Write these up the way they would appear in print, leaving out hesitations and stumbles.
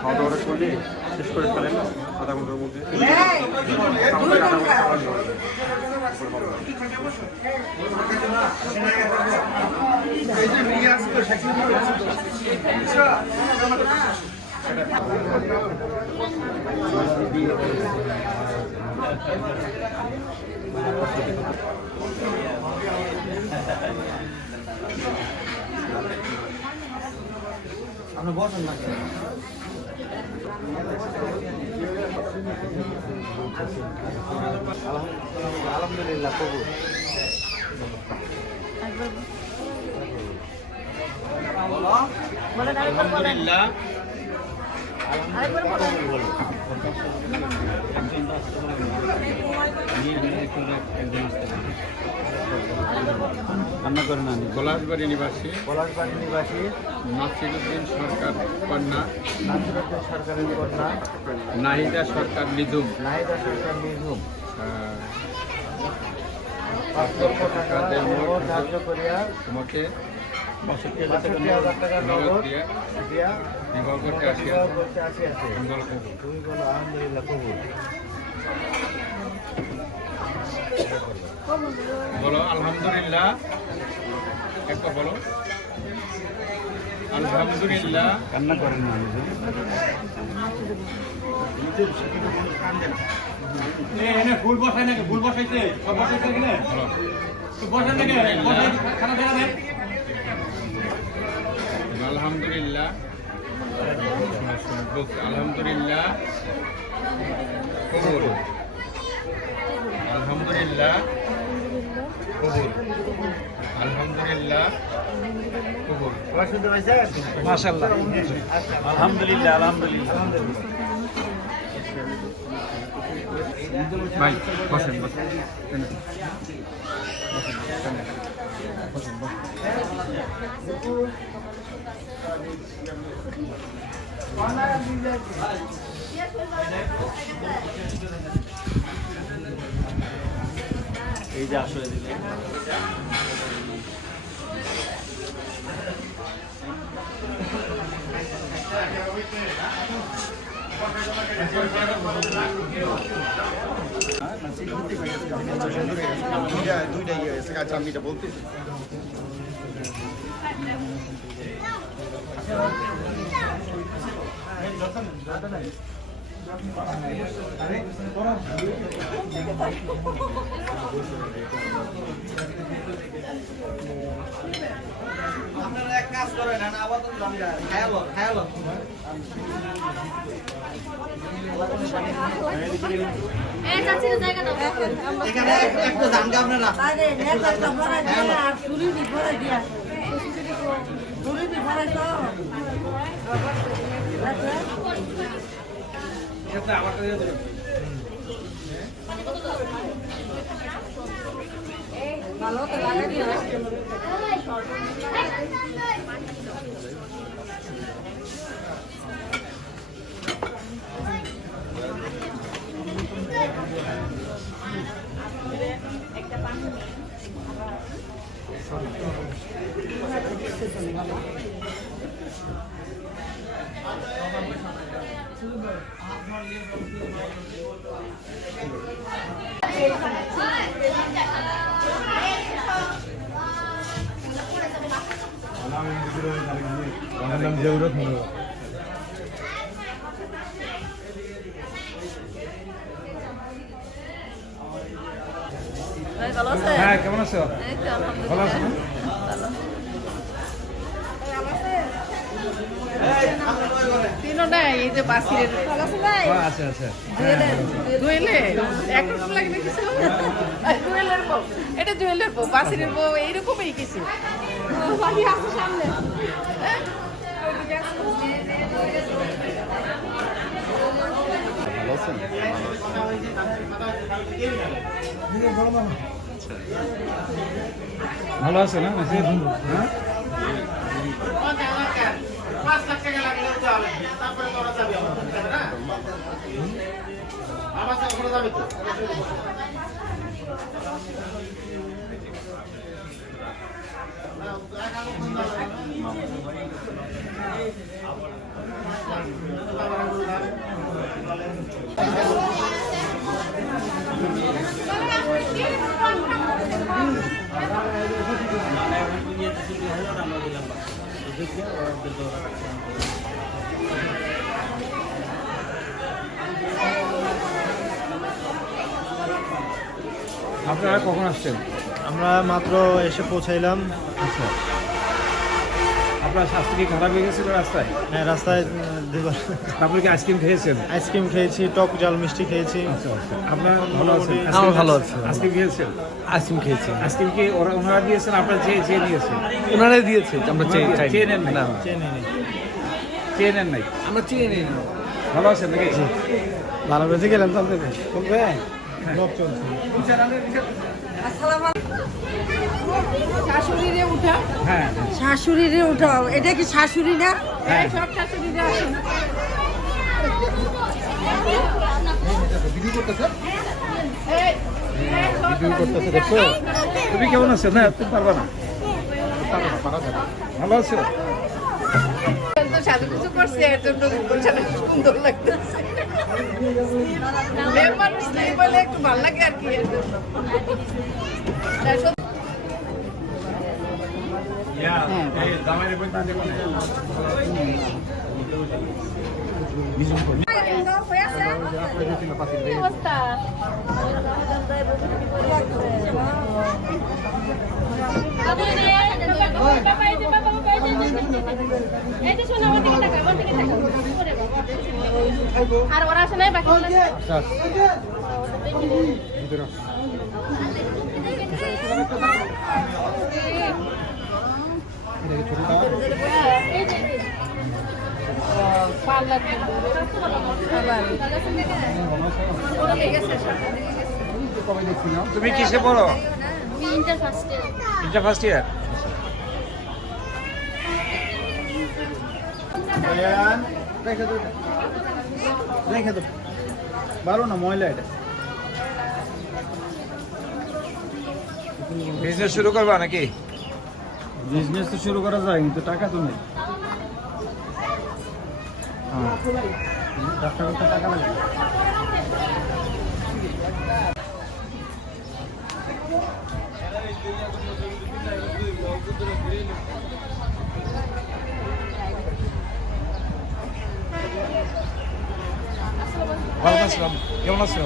খাওয়া দাওয়া করলে শেষ করে ফেলেন আধা ঘন্টার মধ্যে। আপনি বসেন না আলহামদুলিল্লাহ কবুল আলহামদুলিল্লাহ পলাশবাড়ি নিবাসী নাসিরউদ্দিন সরকার কন্যা নাহিদা সরকার নিধুম ধার্য করিয়া তোমাকে ৬৫,০০০ টাকা নগদ দিয়া বিবাহ করতে আসিয়াছে। তুমি বলো আলহামদুলিল্লাহ কবুল। বলো আলহামদুলিল্লাহ, একটা বলো আলহামদুলিল্লাহ। কান্না করেন না ফুল বসাই নাকি? ফুল বসাইছে? সব বসাইছে কিনা? বসাই নাকি? খানা দেখা দেয়? আলহামদুলিল্লাহ, আলহামদুলিল্লাহ কবুল, আলহামদুলিল্লাহ কবুল, আলহামদুলিল্লাহ কবুল। শুনতে পাইছেন? মাশাআল্লাহ, আলহামদুলিল্লাহ, আলহামদুলিল্লাহ। ভাই বসেন বসেন। এই যে আসলে দিলে দুইটা ইয়ে আছে। আচ্ছা আমি এটা বলতেছি। আপনারা এক কাজ করেন না আপাতত খায়ালো এই চাচির জায়গা দাও এখানে একটু জানগা আপনারা আরে নেতা ভরা দিয়া আর চুরি দি ভরা দিয়া চুরি দি ভরা তো এটা আমারটা দিয়ে দেন। ভালো তো লাগে দিয়া একটা পানি হ্যাঁ, কেমন আছো? ভালো আছো না? তিনটাই এই যে বাসিরের আচ্ছা আচ্ছা। জুয়েলে একরকম লাগে না কিছু জুয়েলের বউ, এটা জুয়েলের বউ, বাসিরের বউ এইরকমই কিছু সামনে ভালো আছো না? হ্যাঁ আপনারা কখন আসছেন? আমরা মাত্র এসে পৌঁছাইলাম। আচ্ছা, আপনার স্বাস্থ্য কি খারাপ হয়ে গেছিল রাস্তায়? হ্যাঁ, রাস্তায় দুবার আপনি কি আইসক্রিম খেয়েছেন? আইসক্রিম খেয়েছি, টক জাল মিষ্টি খেয়েছি। আচ্ছা আচ্ছা, আপনার ভালো আছেন? আমার ভালো আছে। আইসক্রিম খেয়েছেন? আইসক্রিম খেয়েছি। আইসক্রিম কি ওনারা দিয়েছেন, আপনারা চেয়ে নিয়েছেন? ওনারাই দিয়েছে, আমরা চেয়ে নেন নাই? চেনে নেই, চেয়ে নেন নাই? আমরা চিনি নেই। ভালো আছেন নাকি? ভালো বেঁচে গেলাম তো আপনাদের বলবে লোক চলছে। শাশুড়িরে উঠা হ্যাঁ শাশুড়িরে উঠাও, এটা কি শাশুড়ি না? এই সব শাশুড়িরে আসেন। তুমি কেমন আছো? না তুমি পারবা না? ভালো আছো? তো সাধু কিছু করছে এর জন্য গোছানো সুন্দর লাগতেছে। মেয়ে মানুষ নেই বলে একটু ভালো লাগে আর কি এর জন্য। কি অবস্থা? বাবু রে, বাবা এই যে বাবা এই যে শোনো, আমার দিকে তাকাও, আমার দিকে তাকাও। ওরে বাবা। আর ওরা আসে নাই বাকি? তুমি কিসে পড়ো? Inter first year. Inter first year? রেখে তো ভালো না, ময়লা এটা। বিজনেস শুরু করবা নাকি? বিজনেস তো শুরু করা যায়, কিন্তু টাকা তো নেই। ব্যবসা করতে টাকা লাগে। ওয়ালাইকুম আসসালাম, কেমন আছো?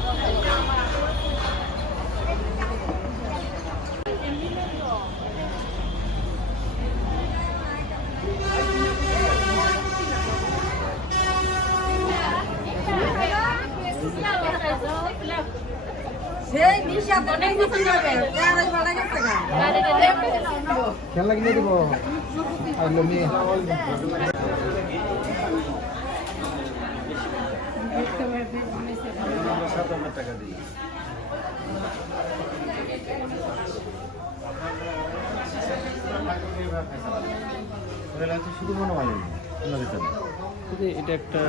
সেই নিশা অনেক কিছু যাবে, আর এই ভাড়া গেছে গা। খেলা কিনে দিব। শুধু মনে হয় এটা একটা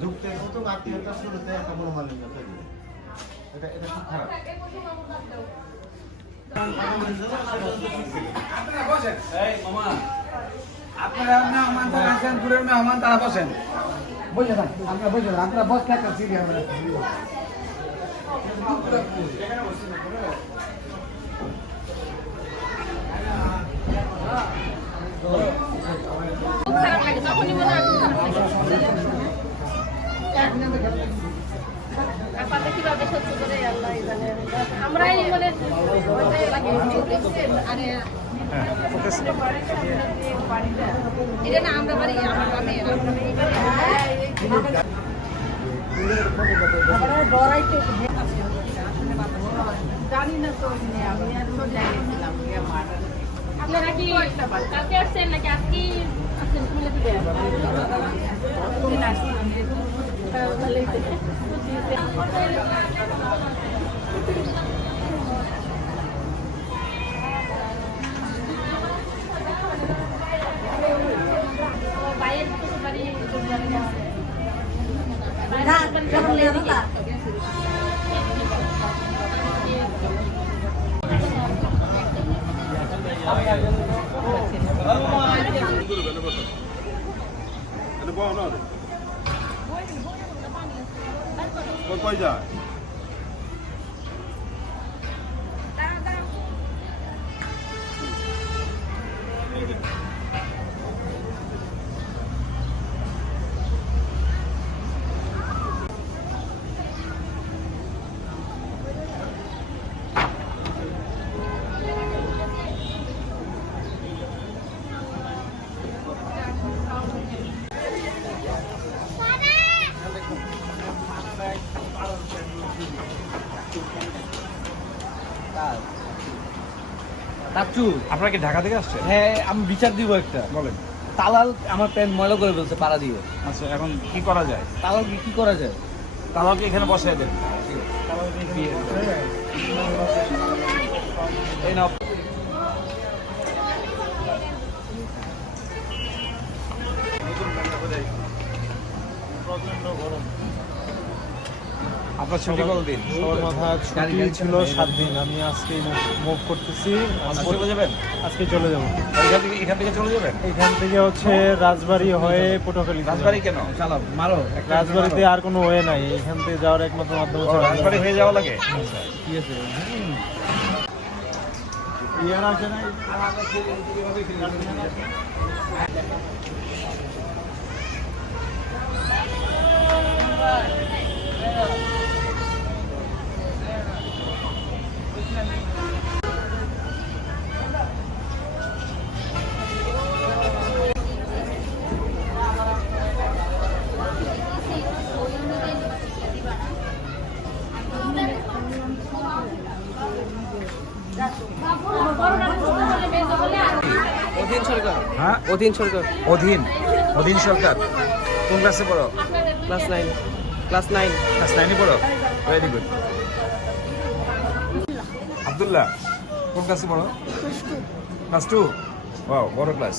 ঢুকতে মতো আত্মীয়তা শুরুতে একটা মনে হয় এটা এটা খুব খারাপ। আপনারা মেহমান তো আছেন, দূরের মেহমান, তারা বসেন। বসে থাক, আপনারা বসে থাক, আপনারা বসে থাকতে সিরিয়া আমরা। খারাপ লাগে তখনই মনে হয় আপাতত কিভাবে সহ্য করে আল্লাহ জানে। আমরাই মানে এটা না আমরা বাড়ি আমার গ্রামে জানি না তো আমি আর তো জানিয়েছিলাম আপনারা কি কালকে আসছেন নাকি আজকে আসছেন? খুলে দিবে বাইরের বাড়ি কই যায় চাচু, আপনারা কি ঢাকা থেকে আসছেন? হ্যাঁ আমি বিচার দিব একটা। বলেন। তালাল আমার প্যান্ট ময়লা করে ফেলছে পাড়া দিয়ে। আচ্ছা, এখন কি করা যায়? তালাল কি করা যায়? তালাকে এখানে বসায় দেন। এই নাও। আপনার ছুটি কতদিন? সবার মাথা ছুটি ছিল 7 দিন। আমি আজকে মুভ করতেছি। চলে যাবেন? আজকে চলে যাব। এখান থেকে চলে যাবেন? এখান থেকে হচ্ছে রাজবাড়ি হয়ে পটুয়াখালী। রাজবাড়ি কেন? চালাও মারো। রাজবাড়িতে আর কোনো ওয়ে নাই, এখান থেকে যাওয়ার একমাত্র মাধ্যম হচ্ছে রাজবাড়ি হয়ে যাওয়া লাগে? কি আছে? ইয়ার আছে না? অধীন সরকার। হ্যাঁ, অধীন সরকার। অধীন সরকার। কোন ক্লাসে পড়ো? ক্লাস 9। ক্লাস 9। ক্লাস 9 পড়ো? Very good. আব্দুল্লাহ, কোন ক্লাসে পড়ো? ক্লাস 2। ওয়াও, বড় ক্লাস।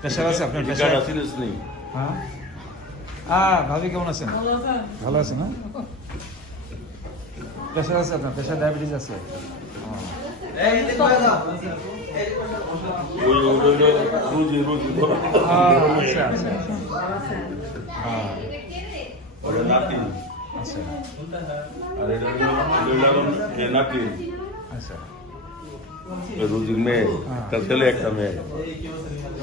প্রেশার আছে আপনার? প্রেশার নেই? হ্যাঁ, ভাবি কেমন আছেন? ভালো আছেন? না প্রেশার আছে আপনার? প্রেশার ডায়াবেটিস আছে? আচ্ছা আচ্ছা। আচ্ছা আচ্ছা। রোজির মেয়ে, তার ছেলে একটা মেয়ে,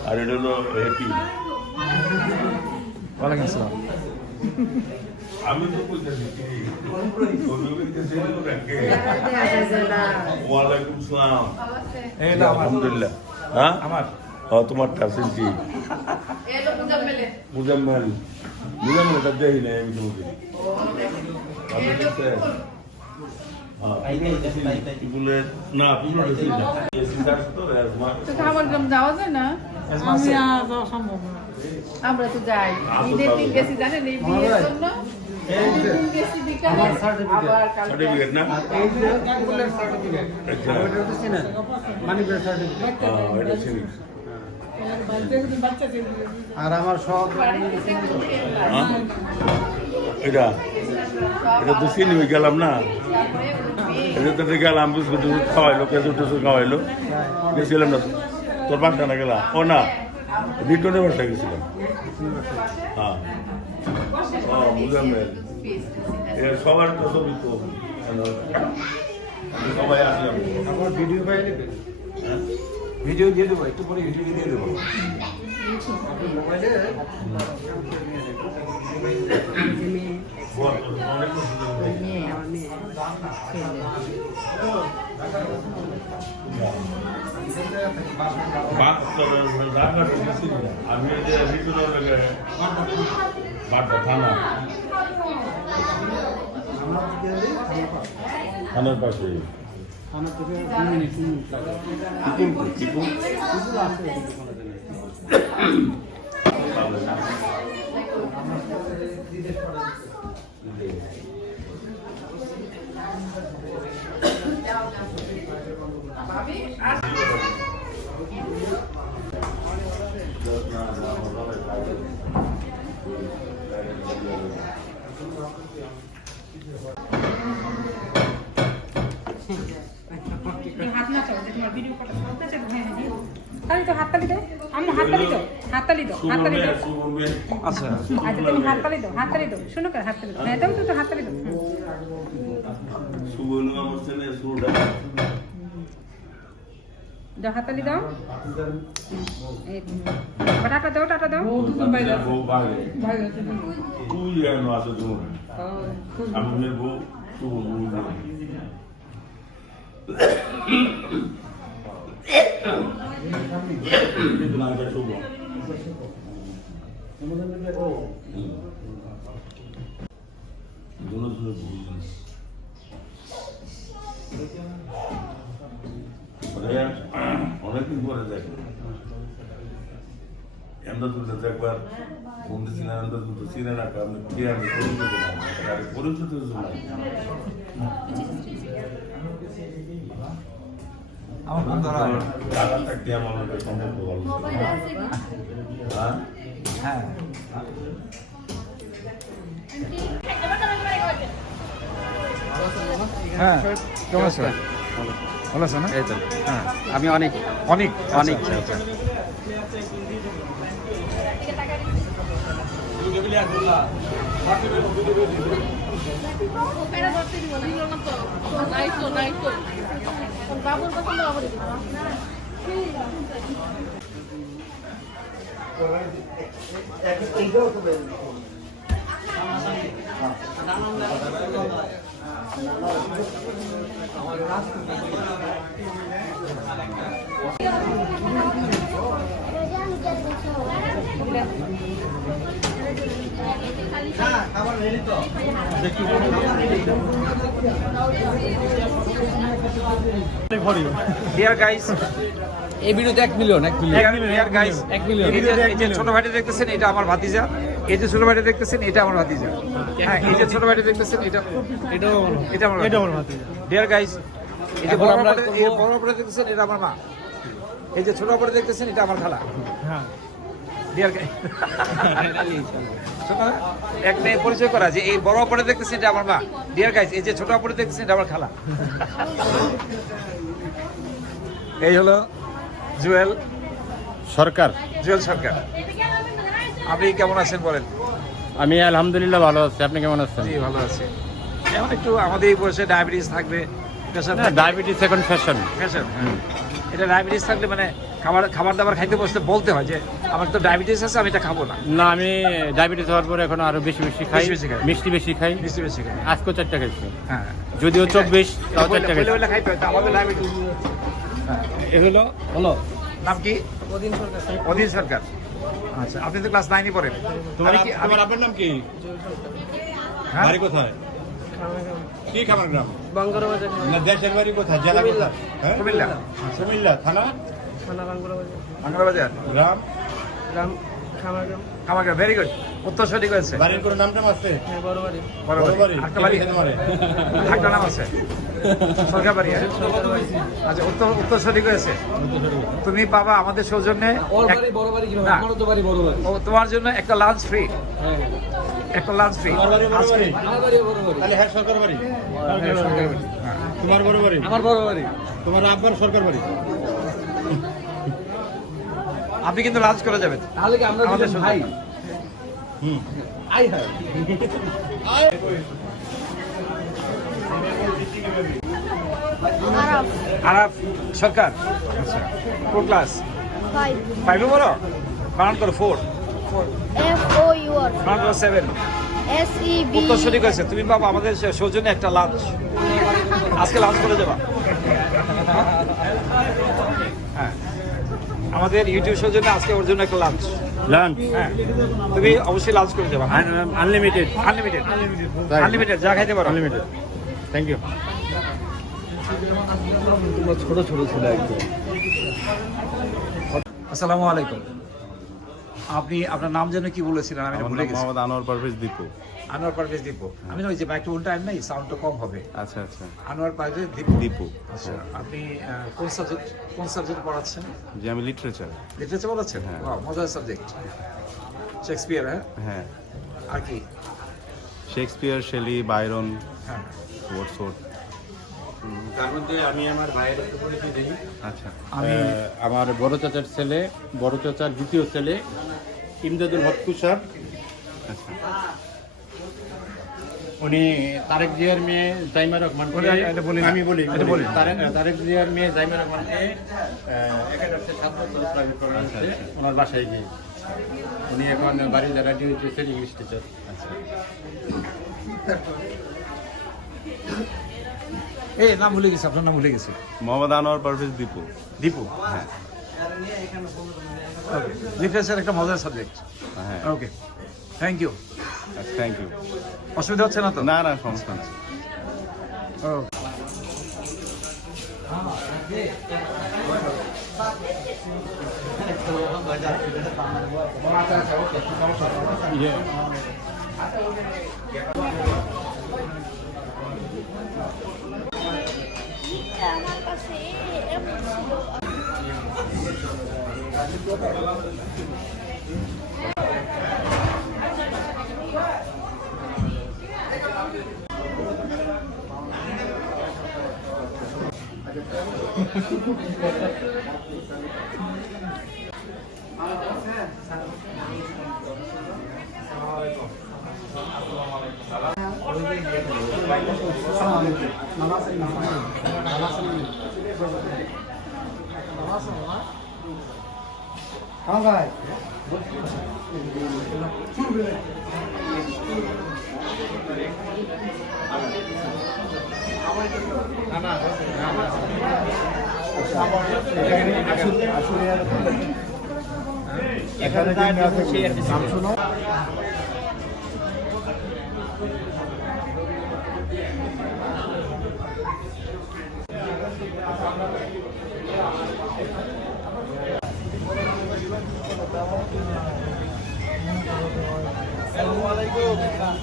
আর এটা হলো হ্যাপি। ওয়ালাইকুম আসসালাম। আমি তো ওয়ালাইকুম সালাম। আলহামদুলিল্লাহ। হ্যাঁ, আমার তোমার শুনছি। মুজাম্মেল এটা দেখি না আমি তোমাকে। না খাবার গ্রাম যাওয়া যায় না? আমি যাওয়া সম্ভব না। আমরা তো যাই। ঈদের দিন গেছি জানেন এই বিয়ের জন্য। ঈদের দিন গেছি বিকালে, আবার কালকে সার্টিফিকেট না? এটা চিনি। আর আমার সব এটা তো চিনি হয়ে গেলাম না। এটা তো গেলাম, বিস্কুট খাওয়াইলো, কেঁচু টেচু খাওয়াইলো, গেছিলাম না তোর বাসা না গেলাম। ও না, রিটনের বাসা গেছিলাম। হ্যাঁ, বুঝলাম। সবার তো ছবি তো সবাই আসলাম। আমার ভিডিও পাই নেবে। ভিডিও দিয়ে দেবো, একটু পরে ভিডিও দিয়ে দেবো। আমি বাড্ডা থানা থানার পাশে হাততালি দাও আমি হাততালি দাও হাততালি দাও হাততালি দাও আচ্ছা আচ্ছা তুমি হাততালি দাও শুনো করে হাততালি দাও হ্যাঁ দাও তো হাততালি দাও সুবর্ণ আমার ছেলে সুরটা দাও হাততালি দাও টাটা দাও বউ ভাগে তুই যেন আছে তোমার আমি বউ শুভ বউ না এটা শুভ অনেকদিন পরে দেখো আমরা তো একবার বন্ধু ছিলেন আমরা তো ছিলেন না আপনি কি আমি পরিচিত আমার ফোন ধরা হয় টাকা থাকতে আমার সম্পর্ক ভালো হ্যাঁ হ্যাঁ কেমন আছো ভালো আছো না এই তো হ্যাঁ আমি অনেক অনেক অনেক বাবুর পছন্দ হবে খাবার রেডি তো ডিয়ার গাইস এই ভিডিওতে 1 মিলিয়ন ডিয়ার গাইস 1 মিলিয়ন এই যে ছোট ভাইটা দেখতেছেন এটা আমার ভাতিজা এই যে ছোট ভাইটা দেখতেছেন এটা আমার ভাতিজা হ্যাঁ এই যে ছোট ভাইটা দেখতেছেন এটা আমার ভাতিজা ডিয়ার গাইস এই যে বড় বড় দেখতেছেন এটা আমার মা এই যে ছোট বড় দেখতেছেন এটা আমার খালা হ্যাঁ ডিয়ার গাইস ছোট এক নেই পরিচয় করা যে এই বড় বড় দেখতেছেন এটা আমার মা ডিয়ার গাইস এই যে ছোট বড় দেখতেছেন এটা আমার খালা এই হলো জুয়েল সরকার সরকার আপনি কেমন আছেন বলেন আমি আলহামদুলিল্লাহ ভালো আছি আপনি কেমন আছেন জি ভালো আছি এখন একটু আমাদের এই বয়সে ডায়াবেটিস থাকবে প্রেশার ডায়াবেটিস এখন ফ্যাশন প্রেশার এটা ডায়াবেটিস থাকলে মানে খাবার দাবার খাইতে বসতে বলতে হয় যে আমার তো ডায়াবেটিস আছে আমি এটা খাবো না না আমি ডায়াবেটিস হওয়ার পরে এখন আরো বেশি খাই বেশি খাই। মিষ্টি বেশি খাই বেশি খাই আজকেও 4টা খাইছি হ্যাঁ যদিও 24 তাও 4টা খাইছি বলে খাইতে হয় আমাদের ডায়াবেটিস এগুলো হলো নাম কি অধীন সরকার আচ্ছা আপনি তো ক্লাস 9 পড়েন তোমার কি তোমার আপনার নাম কি হ্যাঁ? বাড়ি কোথায় কি খাবার গ্রাম বাঙ্গারা বাজার না দেশের বাড়ি কোথায় জেলা কোথায় হ্যাঁ কুমিল্লা কুমিল্লা থানা থানা বাঙ্গারা বাজার বাংলা বাজার গ্রাম গ্রাম খামারগ্রাম আমাকে ভেরি গুড উত্তর সঠিক হয়েছে বাড়ির কোনো নাম টাম আছে হ্যাঁ বড় বাড়ি বড় বড় বাড়ি একটা বাড়ি খেতে মারে একটা নাম আছে সরকার বাড়ি হ্যাঁ? আচ্ছা উত্তর সঠিক হয়েছে তুমি পাবা আমাদের সৌজন্যে বড় বাড়ি কি না। আমারও তো বাড়ি বড় বাড়ি ও তোমার জন্য একটা লাঞ্চ ফ্রি হ্যাঁ একটা লাঞ্চ ফ্রি তোমার বাড়ি বড় বাড়ি আমার বাড়ি বড় বাড়ি তাহলে হ্যাঁ সরকার বাড়ি তোমার বড় বাড়ি আমার বড় বাড়ি তোমার আব্বার সরকার বাড়ি আপনি কিন্তু লাঞ্চ করে যাবেন তাহলে কি আমরা আমাদের দুজন ভাই হুম আই হ্যাঁ আরাফ সরকার আচ্ছা কোন ক্লাস 5 বড় বানান করো 4, FOUR বানান করো 7। SEB উত্তর সঠিক হয়েছে। তুমি বাবা আমাদের সৌজন্যে একটা লাঞ্চ, আজকে লাঞ্চ করে যাবা। হ্যাঁ, আমাদের ইউটিউব সৌজন্যে আজকে ওর জন্য একটা লাঞ্চ। লাঞ্চ হ্যাঁ, তুমি অবশ্যই লাঞ্চ করে যাবা। আনলিমিটেড আনলিমিটেড, আনলিমিটেড যা খাইতে পারো। আনলিমিটেড। Thank you. ছোট ছোট ছিল একদম। আসসালামু আলাইকুম। আপনি আপনার নাম যেন কি বলেছিলেন? আমি ভুলে গেছি। মোহাম্মদ আনোয়ার পারভেজ দীপু। আনোয়ার পারভেজ দীপু। আমি না ওই যে মাইকটা উল্টা নাই, সাউন্ডটা কম হবে। আচ্ছা আচ্ছা। আনোয়ার পারভেজ দীপু। দীপু। আচ্ছা, আপনি কোন সাবজেক্ট পড়াচ্ছেন? যে আমি লিটারেচার। লিটারেচার পড়াচ্ছেন? হ্যাঁ। বাহ, মজার সাবজেক্ট। শেক্সপিয়ার? হ্যাঁ। হ্যাঁ, আর কি? শেক্সপিয়ার, শেলি, বাইরন, হ্যাঁ। ওয়ার্ডসওয়ার্থ। তার মধ্যে আমি আমার ভাইয়ের একটু পরিচয় দিই। আচ্ছা, আমার বড় চাচার ছেলে, বড় চাচার দ্বিতীয় ছেলে ইমদাদুল হক তুষার। আচ্ছা। উনি তারেক জিয়ার মেয়ে জাইমা রহমানকে, আমি বলি তারেক জিয়ার মেয়ে জাইমা রহমানকে 7 বছর প্রাইভেট পড়াচ্ছে ওনার বাসায় গিয়ে। উনি এখন বাড়ির যারা টিচার, ইংলিশ টিচার। এই নাম ভুলে গেছি, আপনার নাম ভুলে গেছি। মোহাম্মদ আনোয়ার পারভেজ দীপু। দীপু। হ্যাঁ লিটারেচার একটা মজার সাবজেক্ট। হ্যাঁ, okay, thank you. Thank you. অসুবিধা হচ্ছে না তো? না না, সমস্যা নেই। আমার কাছে এমন ছিল।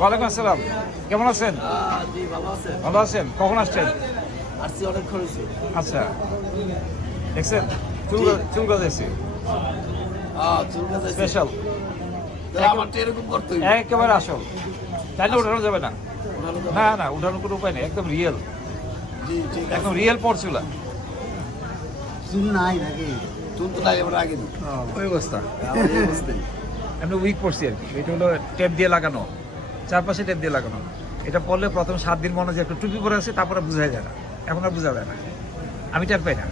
ওয়ালাইকুম আসসালাম, কেমন আছেন? জি ভালো আছেন? ভালো আছেন। কখন আসছেন? আসছি অনেক খরচ। আচ্ছা, দেখছেন চুল গজাইছে চুল গাছ স্পেশাল, আমার তো এরকম করতে একেবারে আসল। তাইলে উঠানো যাবে না। না না, উঠানোর কোনো উপায় নেই, একদম রিয়েল, জি ঠিক আছে। একদম রিয়েল পরচুলা। চুল নাই নাকি? চুল তো নাই, এবার আগে ওই অবস্থা, এই অবস্থায়। এমনি উইক পড়ছি আর কি। এটা হলো টেপ দিয়ে লাগানো, চারপাশে টেপ দিয়ে লাগানো। এটা পড়লে প্রথম 7 দিন মনে হয় যে একটু টুপি পরে আছে, তারপরে বোঝা যায় না। এখন আর বোঝা যায় না, আমি টের পাই না।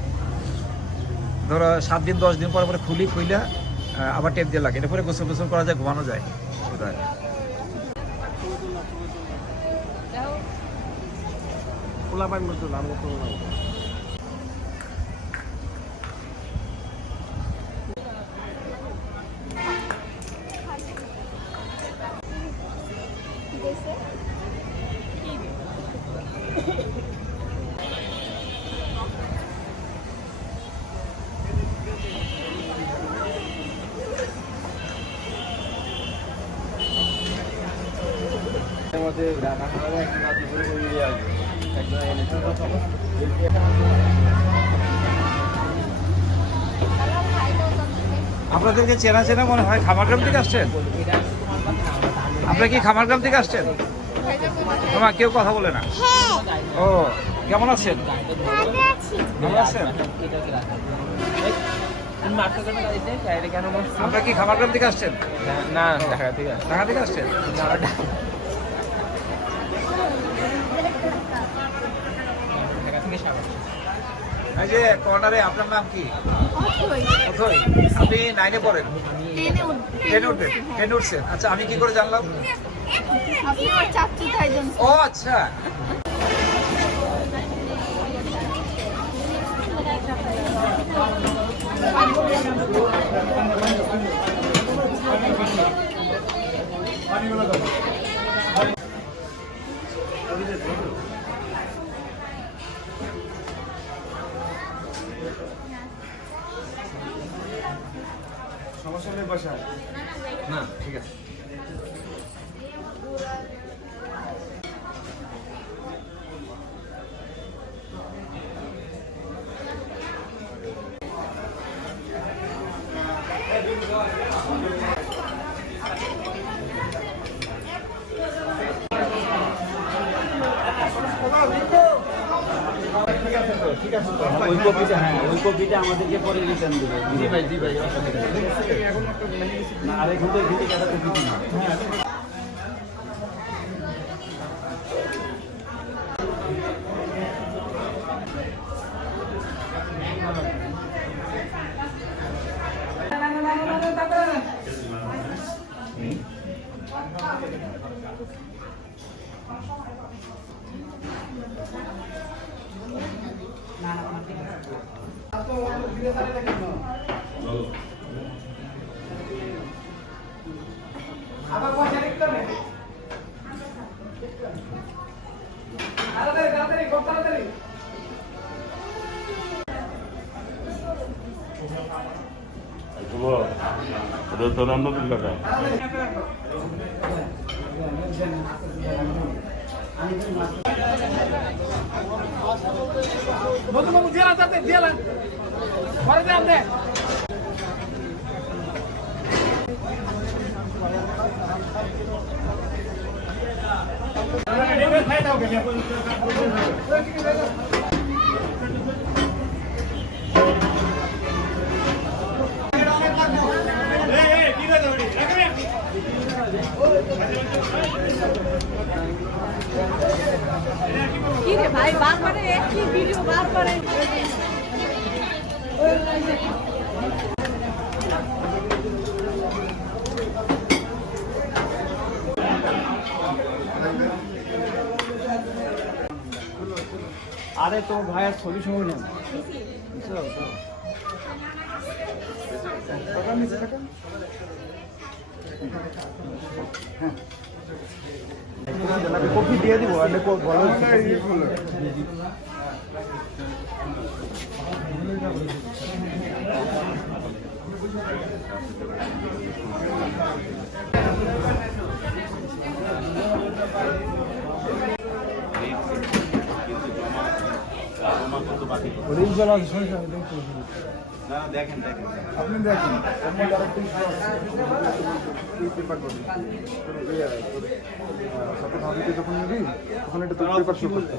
ধরো 7 দিন 10 দিন পরে পরে খুইলা আবার টেপ দিয়ে লাগে। এটা পরে গোসল গোসল করা যায়, ঘুমানো যায়। আপনাদেরকে চেনা চেনা মনে হয়। খামারগ্রাম থেকে আসছেন? আপনারা কি খামারগ্রাম থেকে আসছেন? তোমার কেউ কথা বলে না। ও, কেমন আছেন? ভালো আছেন? আপনারা কি খামারগ্রাম থেকে আসছেন? না, ঢাকা থেকে। ঢাকা থেকে আসছেন? এই যে কর্নারে আপনার নাম কি? অথই। আপনি 9 এ পড়েন? 10 উঠবেন? 10 উঠছেন। আচ্ছা, আমি কি করে জানলাম? আপনি আমার চাচু তাই জন্য। ও আচ্ছা। সমস্যা নেই বাসায়। না, ঠিক আছে। ওই কপিটা, হ্যাঁ ওই কপিটা আমাদেরকে পরে রিটার্ন দেবে। জি ভাই, জি ভাই। না, আরেক ঘন্টার ভিতরে একটা কপি দিন। ওটা তো নতুন টাকা। নতুন বাবু দিয়ে যাতে দিয়ে দেন। পরে দেন দে। কি রে ভাই বারবারে একই ভিডিও বারবারে আরে তো ভাইয়ের ছবি সময় নেন। কপি দিয়ে দিব। দেখেন দেখেন আপনি দেখেন আপনি ডাইরেক্ট পেপার করবেন সাথে ভাবিতে যখন নিবি তখন এটা তো পেপার শো করতে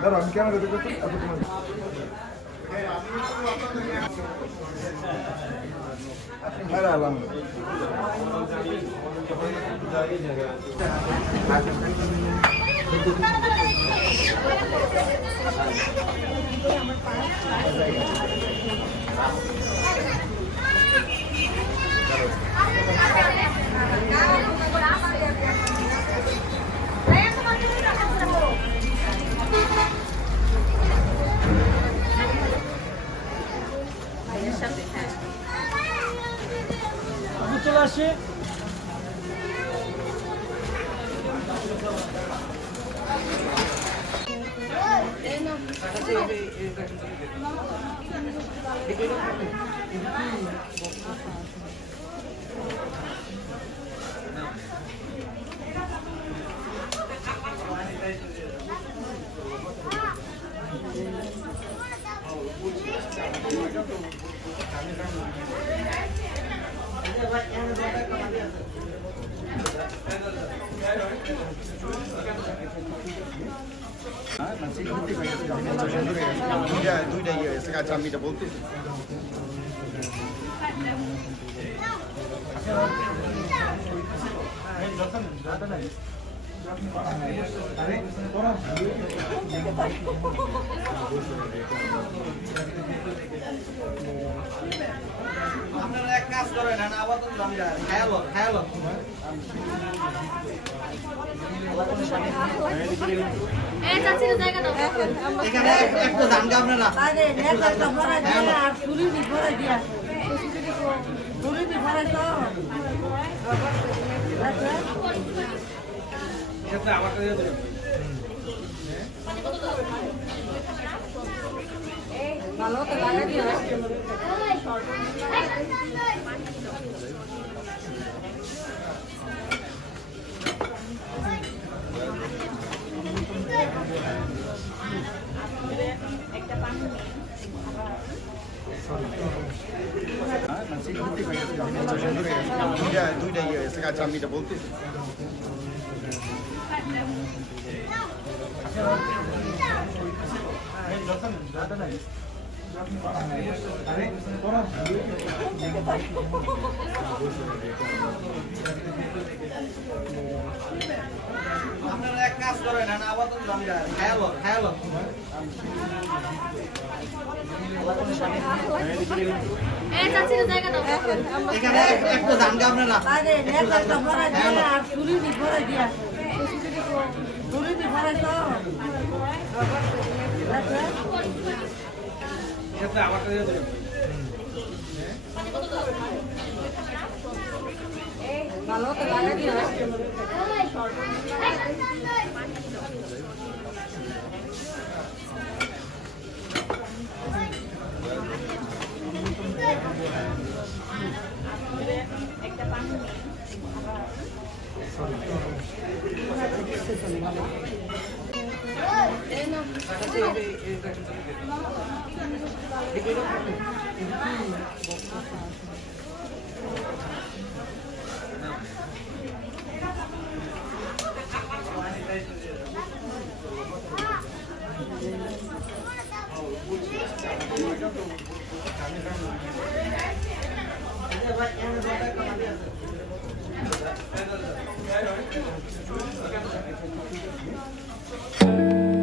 দাঁড়া আমি ক্যামেরা দেখতে হ্যাঁ আলাম চলে আসে। দুইটা ইয়ে হয়েছে আচ্ছা আমি এটা বলতেছি আপনারা এক কাজ করেন না আপাতত দাম যায় খেয়াল এই চাচির জায়গা দাও এখানে একটু দাম দিয়ে আপনারা আরে নেতা ভরা দিয়া আর চুরি দি ভরা দিয়া চুরি দি ভরা তো ভালো তো লাগে দিয়া দুইটা ইয়ে হয়েছে আচ্ছা আমি এটা বলতেছি আপনারা এক কাজ করেন না আপাতত দাম যায় খেয়াল এই চাচির জায়গা দাও এখানে একটু দাম দিয়ে আপনারা আরে নেতা ভরা দিয়া আর চুরি দি ভরা দিয়া চুরি দি ভরা তো ভালো তো লাগে দিয়া Thank you.